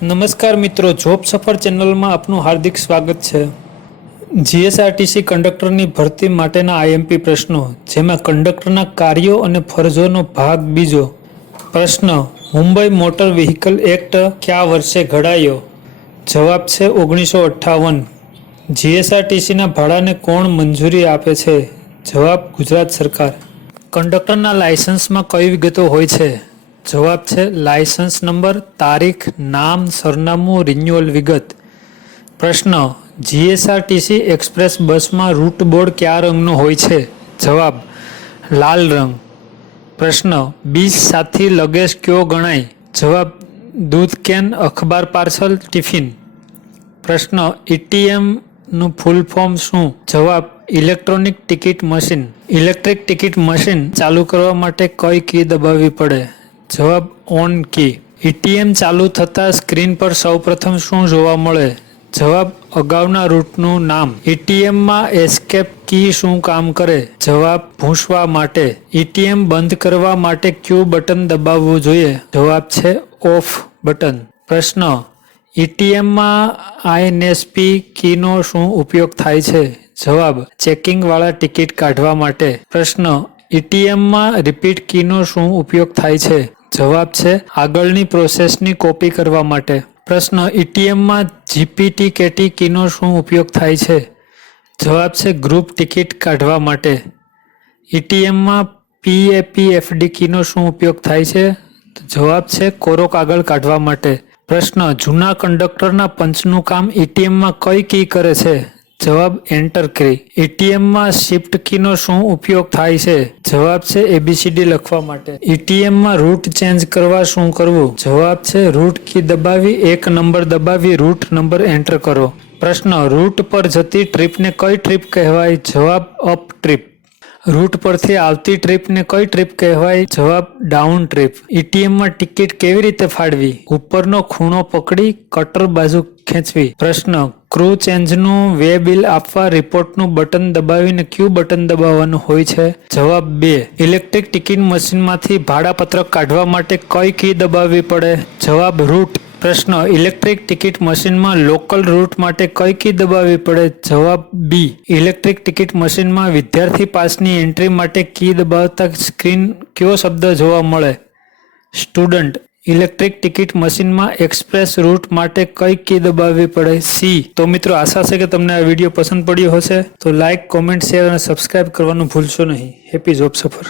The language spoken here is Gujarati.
નમસ્કાર મિત્રો, જોબ સફર ચેનલમાં આપનું હાર્દિક સ્વાગત છે। જીએસઆરટીસી કંડક્ટરની ભરતી માટેના આઈએમપી પ્રશ્નો, જેમાં કંડક્ટરના કાર્યો અને ફરજોનો ભાગ બીજો। પ્રશ્ન: મુંબઈ મોટર વ્હીકલ એક્ટ કયા વર્ષે ઘડાયો? જવાબ છે 1958। જીએસઆરટીસીના ભાડાને કોણ મંજૂરી આપે છે? જવાબ: ગુજરાત સરકાર। કંડક્ટરના લાયસન્સમાં કઈ વિગતો હોય છે? જવાબ છે લાયસન્સ નંબર, તારીખ, નામ, સરનામું, રિન્યુઅલ વિગત। પ્રશ્ન: જીએસઆરટીસી એક્સપ્રેસ બસમાં રૂટ બોર્ડ કયા રંગનો હોય છે? જવાબ: લાલ રંગ। પ્રશ્ન: બીજ સાથી લગેજ કયો ગણાય? જવાબ: દૂધ કેન, અખબાર પાર્સલ, ટિફિન। પ્રશ્ન: ઈટીએમ નું ફૂલ ફોર્મ શું? જવાબ: electronic ticket machine. Electric ticket machine ચાલુ કરવા માટે કઈ કી દબાવવી પડે? જવાબ: ઓન કી। ઈટીએમ ચાલુ થતાં સ્ક્રીન પર સૌપ્રથમ શું જોવા મળે? જવાબ: અગાઉના રૂટનું નામ। ઈટીએમમાં એસ્કેપ કી શું કામ કરે? જવાબ: ભૂંસવા માટે। ઈટીએમ બંધ કરવા માટે ક્યુ બટન દબાવવું જોઈએ? જવાબ છે ઓફ બટન। પ્રશ્ન: ઈટીએમમાં આઈએનએસપી કીનો શું ઉપયોગ થાય છે? જવાબ: ચેકિંગ વાળા ટિકિટ કાઢવા માટે। પ્રશ્ન: ઈટીએમમાં રિપીટ કીનો શું ઉપયોગ થાય છે? જવાબ છે આગળની પ્રોસેસની કોપી કરવા માટે। પ્રશ્ન: ઈટીએમમાં જીપીટી કેટી કીનો શું ઉપયોગ થાય છે? જવાબ છે ગ્રુપ ટિકિટ કાઢવા માટે। ઈટીએમમાં પીએપીએફડી કીનો શું ઉપયોગ થાય છે? જવાબ છે કોરો કાગળ કાઢવા માટે। પ્રશ્ન: જૂના કંડક્ટરના પંચનું કામ ઈટીએમમાં કઈ કી કરે છે? જવાબ: એન્ટર કી। ઈટીએમમાં શિફ્ટ કીનો શું ઉપયોગ થાય છે? જવાબ છે એબીસીડી લખવા માટે। ઈટીએમમાં રૂટ ચેન્જ કરવા શું કરવું? જવાબ છે રૂટ કી દબાવી એક નંબર દબાવી રૂટ નંબર એન્ટર કરો। પ્રશ્ન: રૂટ પર જતી ટ્રીપને કઈ ટ્રીપ કહેવાય? જવાબ: અપ ટ્રીપ। રૂટ પરથી આવતી ટ્રીપને કઈ ટ્રીપ કહેવાય? જવાબ: ડાઉન ટ્રીપ। ઈટીએમમાં ટિકિટ કેવી રીતે ફાડવી? ઉપરનો ખૂણો પકડી કટર બાજુ ખેંચવી। પ્રશ્ન: ક્રૂ ચેન્જનું વે બિલ આપવા રિપોર્ટનું બટન દબાવીને ક્યુ બટન દબાવવાનું હોય છે? જવાબ: 2। ઇલેક્ટ્રિક ટિકિટ મશીનમાંથી ભાડાપત્રક કાઢવા માટે કઈ કી દબાવવી પડે? જવાબ: રૂટ। પ્રશ્ન: ઇલેક્ટ્રિક ટિકિટ મશીનમાં લોકલ રૂટ માટે કઈ કી દબાવવી પડે? જવાબ: બી। ઇલેક્ટ્રિક ટિકિટ મશીનમાં વિદ્યાર્થી પાસની એન્ટ્રી માટે કી દબાવતા સ્ક્રીન કયો શબ્દ જોવા મળે? સ્ટુડન્ટ। ઇલેક્ટ્રિક ટિકિટ મશીનમાં એક્સપ્રેસ રૂટ માટે કઈ કી દબાવવી પડે? સી। તો મિત્રો, આશા છે કે તમને આ વિડીયો પસંદ પડ્યો હશે। તો લાઇક, કોમેન્ટ, શેર અને સબસ્ક્રાઇબ કરવાનું ભૂલશો નહીં। હેપી જોબ સફર।